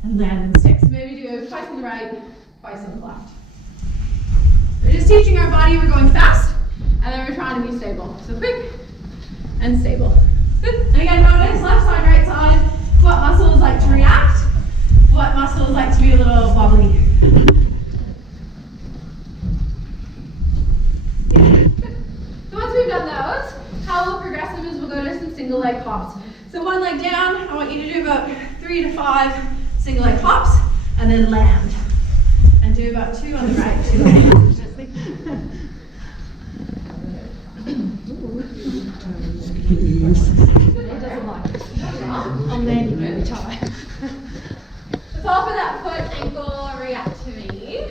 and land and stick. So maybe do twice on the right, twice on the left. We're just teaching our body we're going fast, and then we're trying to be stable. So quick and stable. Good. And again, notice left side, right side. What muscles like to react? What muscles like to be a little wobbly? So once we've done those, how we'll progressive is we'll go to some single leg hops. So one leg down, I want you to do about 3 to 5 single leg hops, and then land. And do about 2 on the right, 2 on the left. doesn't like it. I'm landing every time. It's all for that foot ankle reactivity.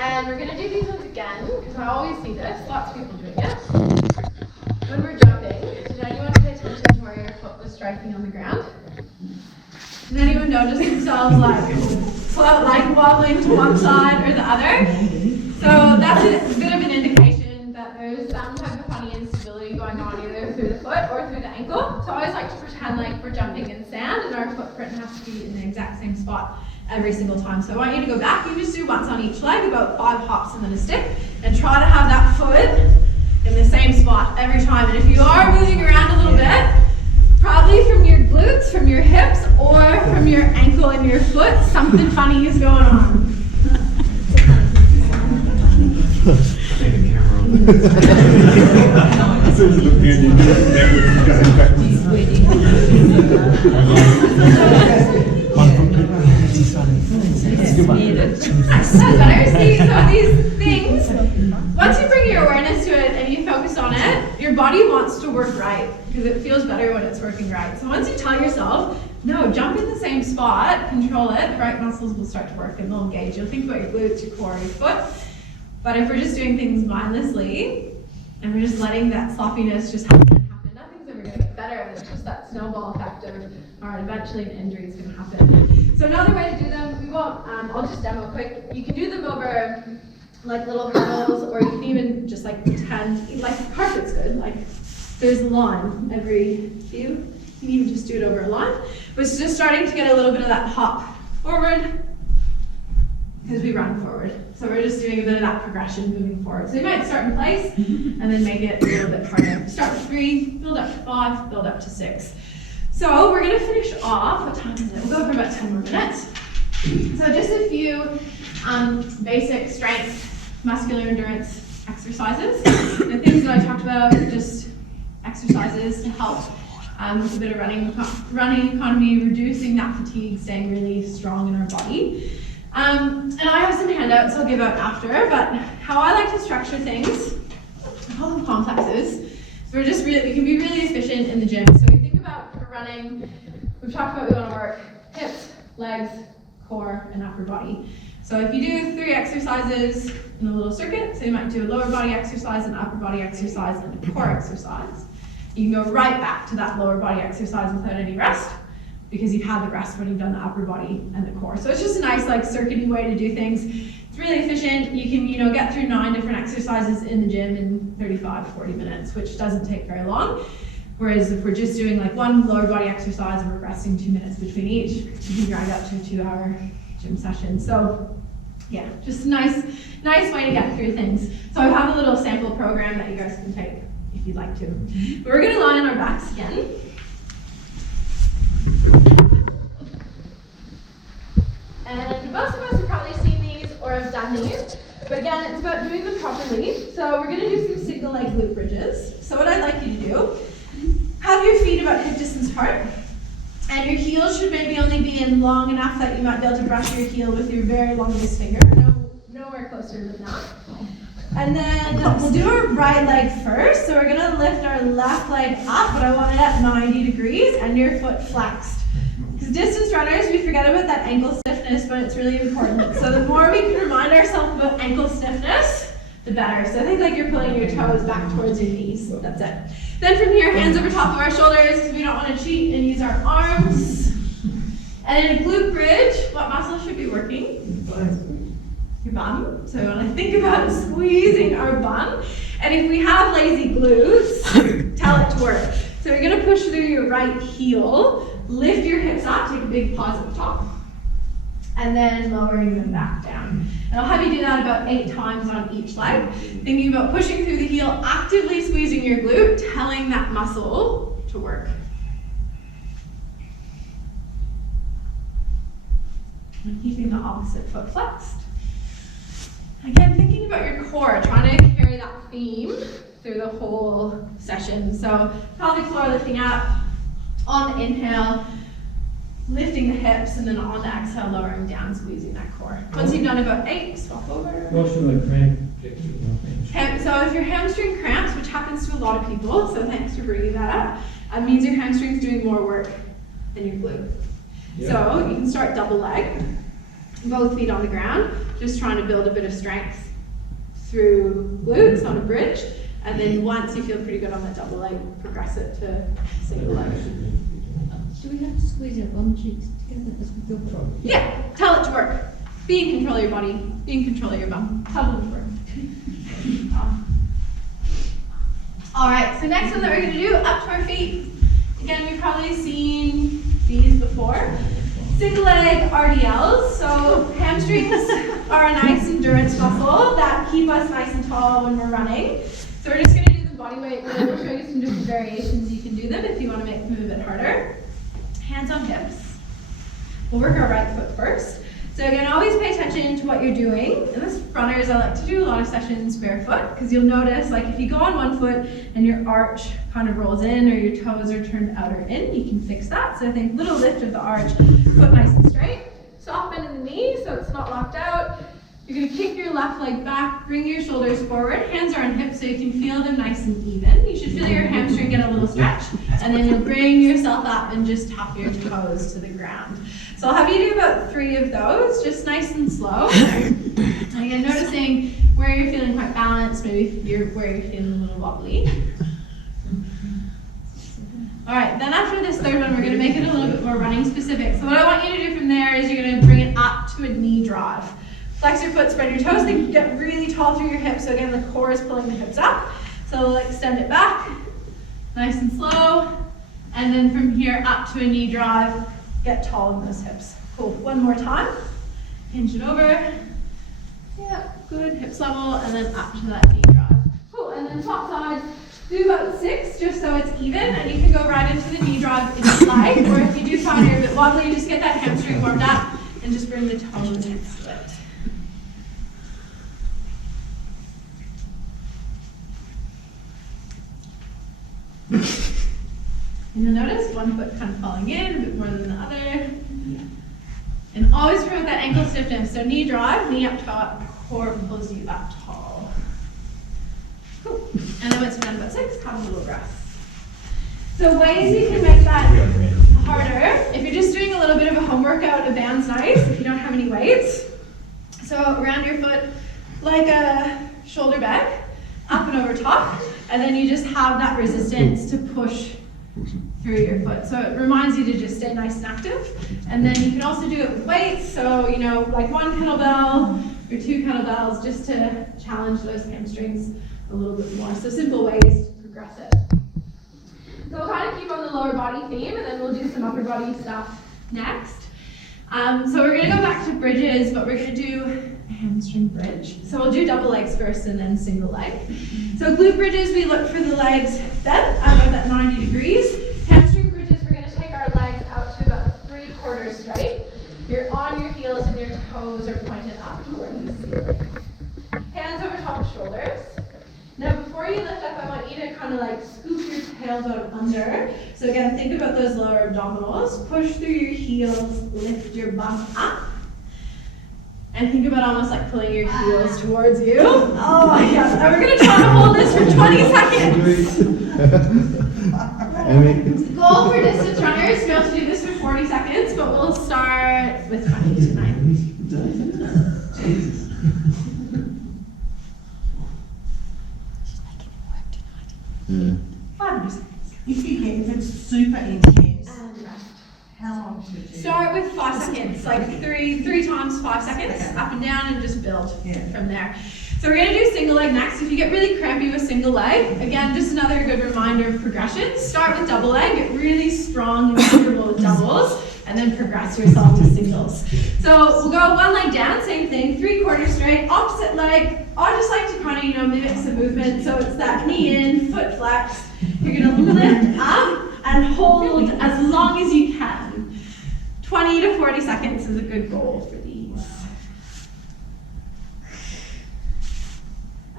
And we're going to do these ones again, because I always see this, lots of people doing it. When we're jumping, did anyone pay attention to where your foot was striking on the ground? Did anyone notice themselves like wobbling to one side or the other? So that's a bit of an indication that there's some type of funny instability going on either through the foot or through the ankle. So I always like to pretend like we're jumping in sand and our footprint has to be in the exact same spot every single time. So I want you to go back. You just do once on each leg, about 5 hops and then a stick, and try to have that foot in the same spot every time. And if you are moving around a little bit, probably from your glutes, from your hips, or from your ankle and your foot, something funny is going on. That's better. See, so these things, once you bring your awareness to it and you focus on it, your body wants to work right because it feels better when it's working right. So once you tell yourself, no, jump in the same spot, control it, the right muscles will start to work and they'll engage. You'll think about your glutes, your core, your foot. But if we're just doing things mindlessly and we're just letting that sloppiness just happen, nothing's ever going to get better. And it's just that snowball effect of, all right, eventually an injury is going to happen. So another way to do them, we won't, I'll just demo quick. You can do them over like little hurdles, or you can even just like pretend, like carpet's good, like there's a lawn every few. You can even just do it over a lawn. But it's just starting to get a little bit of that hop forward because we run forward. So we're just doing a bit of that progression moving forward. So you might start in place and then make it a little bit harder. Start with 3, build up to 5, build up to 6. So we're gonna finish off, what time is it? We'll go for about 10 more minutes. So just a few basic strength, muscular endurance exercises. The things that I talked about, just exercises to help with a bit of running economy, reducing that fatigue, staying really strong in our body. And I have some handouts I'll give out after, but how I like to structure things, I call them complexes. So we can be really efficient in the gym. So we think about for running, we've talked about we want to work hips, legs, core, and upper body. So if you do 3 exercises in a little circuit, so you might do a lower body exercise, an upper body exercise, and a core exercise. You can go right back to that lower body exercise without any rest, because you've had the rest when you've done the upper body and the core. So it's just a nice like circuity way to do things. It's really efficient. You can get through 9 different exercises in the gym in 35 to 40 minutes, which doesn't take very long. Whereas if we're just doing like 1 lower body exercise and we're resting 2 minutes between each, you can grind up to a 2-hour gym session. So yeah, just a nice way to get through things. So I have a little sample program that you guys can take if you'd like to. But we're gonna lie on our backs again. And most of us have probably seen these or have done these, but again, it's about doing them properly. So we're gonna do some single leg glute bridges. So what I'd like you to do, have your feet about hip distance apart, and your heels should maybe only be in long enough that you might be able to brush your heel with your very longest finger. Nowhere closer than that. And then we'll do our right leg first. So we're gonna lift our left leg up, but I want it at 90 degrees and your foot flexed. Because distance runners, we forget about that ankle stiffness, but it's really important. So the more we can remind ourselves about ankle stiffness, the better. So think like you're pulling your toes back towards your knees. That's it. Then from here, hands over top of our shoulders, because we don't want to cheat and use our arms. And in a glute bridge, what muscle should be working? Your bum. So we want to think about squeezing our bum. And if we have lazy glutes, tell it to work. So you're going to push through your right heel, lift your hips up, take a big pause at the top, and then lowering them back down. And I'll have you do that about 8 times on each leg. Thinking about pushing through the heel, actively squeezing your glute, telling that muscle to work. And keeping the opposite foot flexed. Again, thinking about your core, trying to carry that theme through the whole session. So pelvic floor lifting up, on the inhale, lifting the hips, and then on the exhale, lowering down, squeezing that core. Once you've done about 8, swap over. Most of the cramp. So if your hamstring cramps, which happens to a lot of people, so thanks for bringing that up. It means your hamstring's doing more work than your glute. So you can start double leg, both feet on the ground, just trying to build a bit of strength through glutes on a bridge, and then once you feel pretty good on that double leg, progress it to single leg. Do we have to squeeze our bum cheeks together as we go forward? Yeah, tell it to work. Be in control of your body, be in control of your bum. Tell it to work. All right, so next one that we're gonna do, up to our feet. Again, you've probably seen these before. Single leg RDLs. So hamstrings are a nice endurance muscle that keep us nice and tall when we're running. So we're just gonna do the body weight. We'll show you some different variations you can do them if you wanna make them a bit harder. Hands on hips. We'll work our right foot first. So again, always pay attention to what you're doing. And as runners, I like to do a lot of sessions barefoot because you'll notice, like if you go on one foot and your arch kind of rolls in or your toes are turned out or in, you can fix that. So I think little lift of the arch, foot nice and straight. Soft bend in the knee so it's not locked out. You're gonna kick your left leg back, bring your shoulders forward, hands are on hips so you can feel them nice and even. You should feel your hamstring get a little stretch, and then you'll bring yourself up and just tap your toes to the ground. So I'll have you do about 3 of those, just nice and slow. Again, noticing where you're feeling quite balanced, maybe where you're feeling a little wobbly. All right, then after this third one, we're gonna make it a little bit more running specific. So what I want you to do from there is you're gonna bring it up to a knee drive. Flex your foot, spread your toes, then get really tall through your hips. So again, the core is pulling the hips up. So we'll extend it back, nice and slow. And then from here up to a knee drive, get tall in those hips. Cool, one more time. Hinge it over. Yeah, good, hips level, and then up to that knee drive. Cool, and then top side, do about 6, just so it's even, and you can go right into the knee drive if you like, or if you do find you're a bit wobbly, just get that hamstring warmed up, and just bring the toes into it. And you'll notice one foot kind of falling in a bit more than the other. And always promote that ankle stiffness. So knee drive, knee up top, core pulls you up tall. Cool. And then once you've done about 6, have a little breath. So ways you can make that harder. If you're just doing a little bit of a home workout, a band's nice if you don't have any weights. So around your foot, like a shoulder bag, up and over top, and then you just have that resistance to push through your foot. So it reminds you to just stay nice and active. And then you can also do it with weights. So, you know, like 1 kettlebell or 2 kettlebells just to challenge those hamstrings a little bit more. So simple ways to progress it. So we'll kind of keep on the lower body theme and then we'll do some upper body stuff next. So we're gonna go back to bridges, but we're gonna do a hamstring bridge. So we'll do double legs first and then single leg. So glute bridges, we look for the legs bent out about that 90 degrees. Hamstring bridges, we're gonna take our legs out to about 3/4 straight. You're on your heels and your toes are pointed up towards the ceiling. Hands over top of shoulders. Now before you lift up, I want you to kind of like scoop your tails out under. So again, think about those lower abdominals. Push through your heels, lift your bum up. And think about almost like pulling your heels towards you. Oh my gosh. And we're gonna try to hold this for 20 seconds. The goal for distance runners is to be able to do this for 40 seconds, but we'll start with 20 tonight. Yeah. 5 seconds. If it's super intense, And rest. how long should you? Start with 5 seconds, like three times 5 seconds, up and down, and just build from there. So we're gonna do single leg next. If you get really crampy with single leg, again, just another good reminder of progression. Start with double leg, get really strong and comfortable with doubles, and then progress yourself to singles. So we'll go 1 leg down, same thing, 3/4 straight, opposite leg. I just like to kind of, mimic some movement. So it's that knee in, foot flex. You're gonna lift up and hold as long as you can. 20 to 40 seconds is a good goal for these.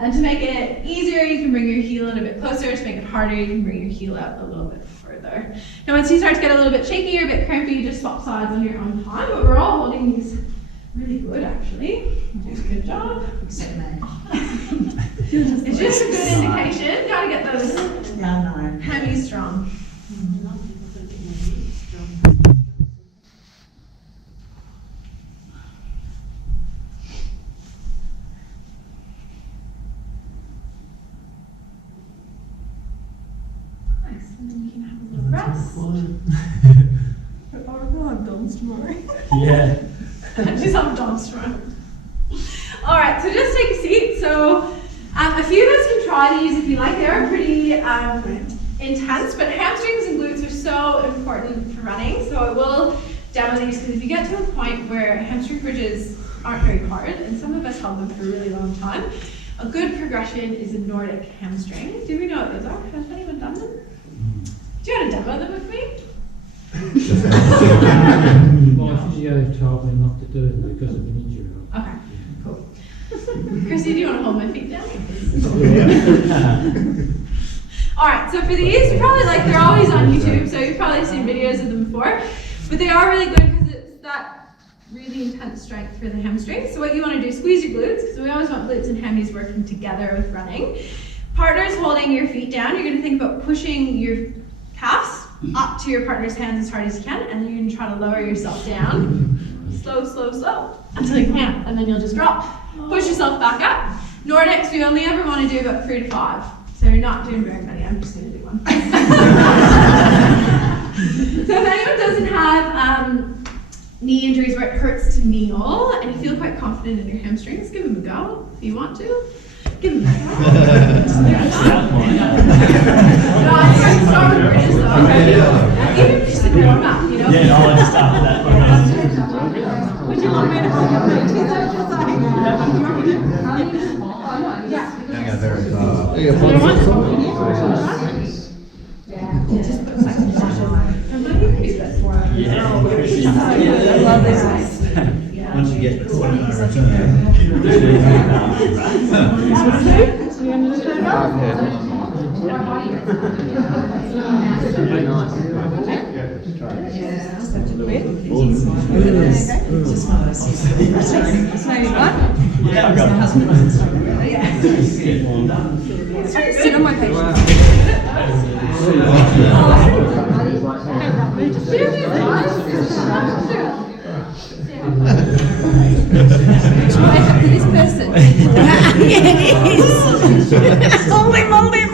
And to make it easier, you can bring your heel in a bit closer. To make it harder, you can bring your heel out a little bit further. Now once you start to get a little bit shaky or a bit crampy, you just swap sides on your own time. But we're all holding these really good, actually. Do a good job. Except me. It's just a good indication. Gotta get those Yeah, no. hammies strong. Nice. And then you can have a little rest. Oh, we're going to Dom's tomorrow. Yeah. She's on Dom's tomorrow. Alright, so just take a seat. So a few of us can try these if you like. They are pretty intense, but hamstrings and glutes are so important for running. So I will demo these because if you get to a point where hamstring bridges aren't very hard, and some of us held them for a really long time, a good progression is a Nordic hamstring. Do we know what those are? Has anyone done them? Do you want to demo them with me? My physio told me not to do it because of an injury. Okay, cool. Chrissy, do you want to hold my feet down? Alright, so for these, you probably they're always on YouTube, so you've probably seen videos of them before, but they are really good because it's that really intense strength for the hamstrings. So what you want to do is squeeze your glutes, because we always want glutes and hammies working together with running. Partners holding your feet down, you're going to think about pushing your calves up to your partner's hands as hard as you can, and then you're going to try to lower yourself down. Slow, slow, slow, until you can't, and then you'll just drop. Push yourself back up. Nordics, we only ever want to do about 3 to 5. So you're not doing very many, I'm just going to do one. So if anyone doesn't have knee injuries where it hurts to kneel, and you feel quite confident in your hamstrings, give them a go if you want to. Give them a go. No, I'm trying to start with bridges though. Even just a warm up, you know? Yeah, no, I just started that. Would you want me to hold your feet? Just put second position. And then you can do this more. I love this. Once you get the yeah, I've got Sit on my page. Try it for this person. Yeah, it is. Hold him, hold him.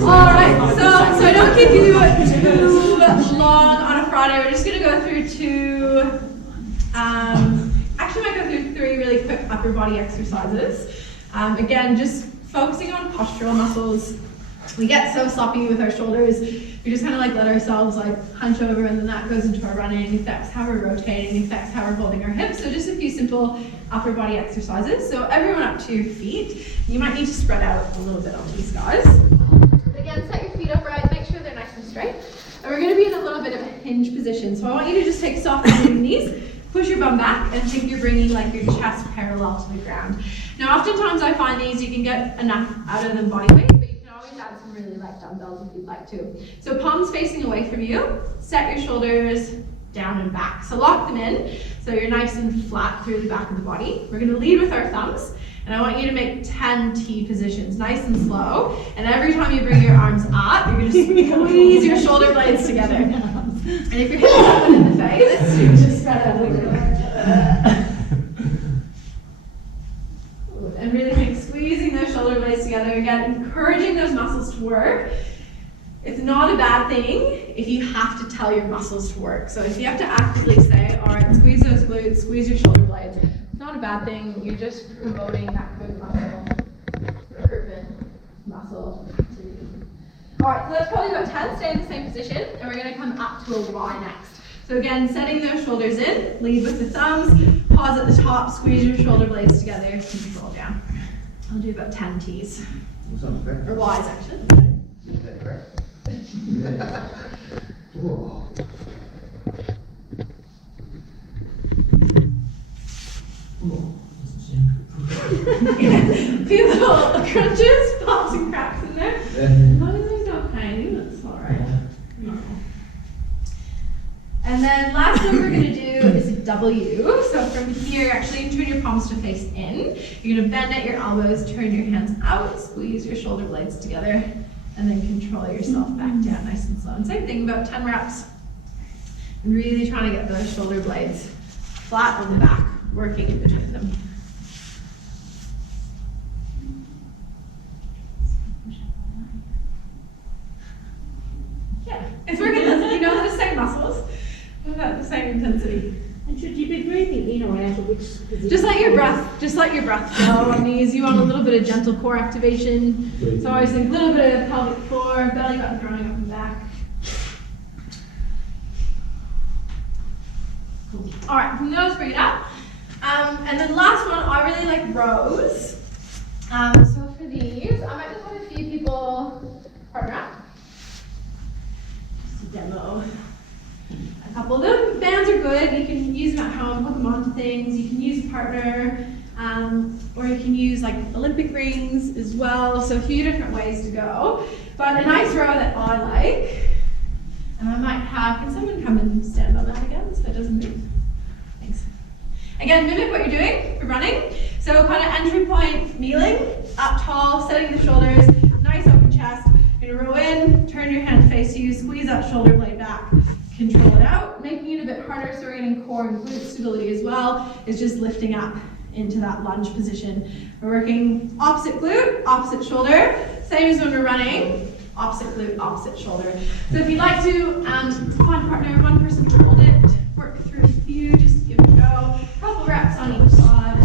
Alright, so I don't keep you too long on a Friday. We're just going to go through actually might go through 3 really quick upper body exercises. Again, just focusing on postural muscles. We get so sloppy with our shoulders. We just kind of let ourselves hunch over, and then that goes into our running, affects how we're rotating, affects how we're holding our hips. So just a few simple upper body exercises. So everyone up to your feet. You might need to spread out a little bit on these guys. Again, set your feet upright, make sure they're nice and straight. And we're going to be in a little bit of a hinge position. So I want you to just take soft on your knees, push your bum back, and think you're bringing your chest parallel to the ground. Now, oftentimes I find these, you can get enough out of them body weight, but you can always add some really light dumbbells if you'd like to. So palms facing away from you, set your shoulders down and back. So lock them in, so you're nice and flat through the back of the body. We're going to lead with our thumbs, and I want you to make 10 T positions, nice and slow. And every time you bring your arms up, you're going to squeeze your shoulder blades together. And if you're hitting someone in the face, you just spread out a little bit. And really squeezing those shoulder blades together. Again, encouraging those muscles to work. It's not a bad thing if you have to tell your muscles to work. So if you have to actively say, all right, squeeze those glutes, squeeze your shoulder blades, it's not a bad thing. You're just promoting that good muscle, curving muscle. All right, so that's probably about 10. Stay in the same position, and we're going to come up to a Y next. So again, setting those shoulders in, lead with the thumbs, pause at the top, squeeze your shoulder blades together, and roll down. I'll do about 10 T's. Or Y's, actually. few little crunches, pops and cracks in there. As long as there's no pain, that's alright. And then last one we're gonna do is a W. So from here, actually you turn your palms to face in. You're gonna bend at your elbows, turn your hands out, squeeze your shoulder blades together, and then control yourself back down nice and slow. And same thing, about 10 reps. And really trying to get those shoulder blades flat on the back, working in between them. Yeah, it's working. You know the same muscles. About the same intensity. And should you be breathing in or out of which position? Just let your breath flow on these. You want a little bit of gentle core activation. So always think a little bit of pelvic floor, belly button growing up and back. Cool. All right, from those, bring it up. And then last one, I really like rows. So for these, I might just have a few people partner up. Just a demo. A couple of them. Bands are good. You can use them at home, hook them onto things. You can use a partner, or you can use like Olympic rings as well. So a few different ways to go. But a nice row that I like, and I might have, can someone come and stand on that again so it doesn't move? Thanks. Again, mimic what you're doing for running. So kind of entry point, kneeling, up tall, setting the shoulders, nice open chest. You're gonna row in, turn your hand face you, squeeze that shoulder blade back. Control it out, making it a bit harder so we're getting core and glute stability as well, is just lifting up into that lunge position. We're working opposite glute, opposite shoulder, same as when we're running, opposite glute, opposite shoulder. So if you'd like to find a partner, one person to hold it, work through a few, just give it a go. A couple reps on each side.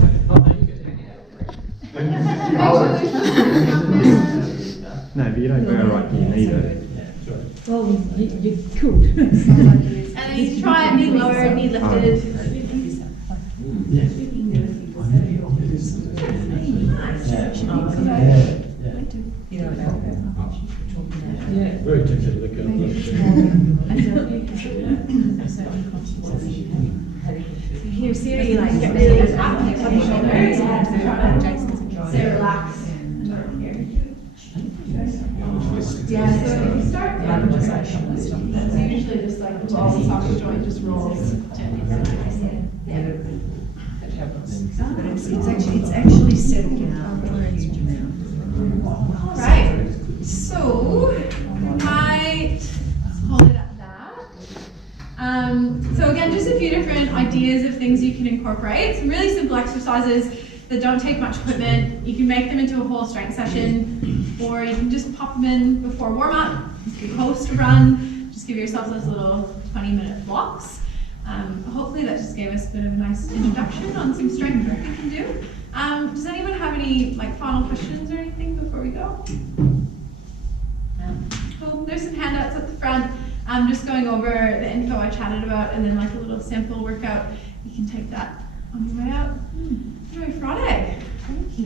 No, but you don't go like you need it. Well, you could. And then you can try it, knee lowered, knee lifted. Very tempted to look at Here, see how you like get really up, like on your shoulders. Stay relaxed. Yeah, so if you start it's usually just like the ball socket joint just rolls. But it's actually settled out. All right, so might hold it at that. So again, just a few different ideas of things you can incorporate. Some really simple exercises that don't take much equipment. You can make them into a whole strength session, or you can just pop them in before warm-up. You can post a run, just give yourself those little 20-minute blocks. Hopefully that just gave us a bit of a nice introduction on some strength work you can do. Does anyone have any final questions or anything before we go? Cool. There's some handouts at the front. I'm just going over the info I chatted about, and then a little sample workout. You can take that on your way out. Enjoy Friday. Thank you.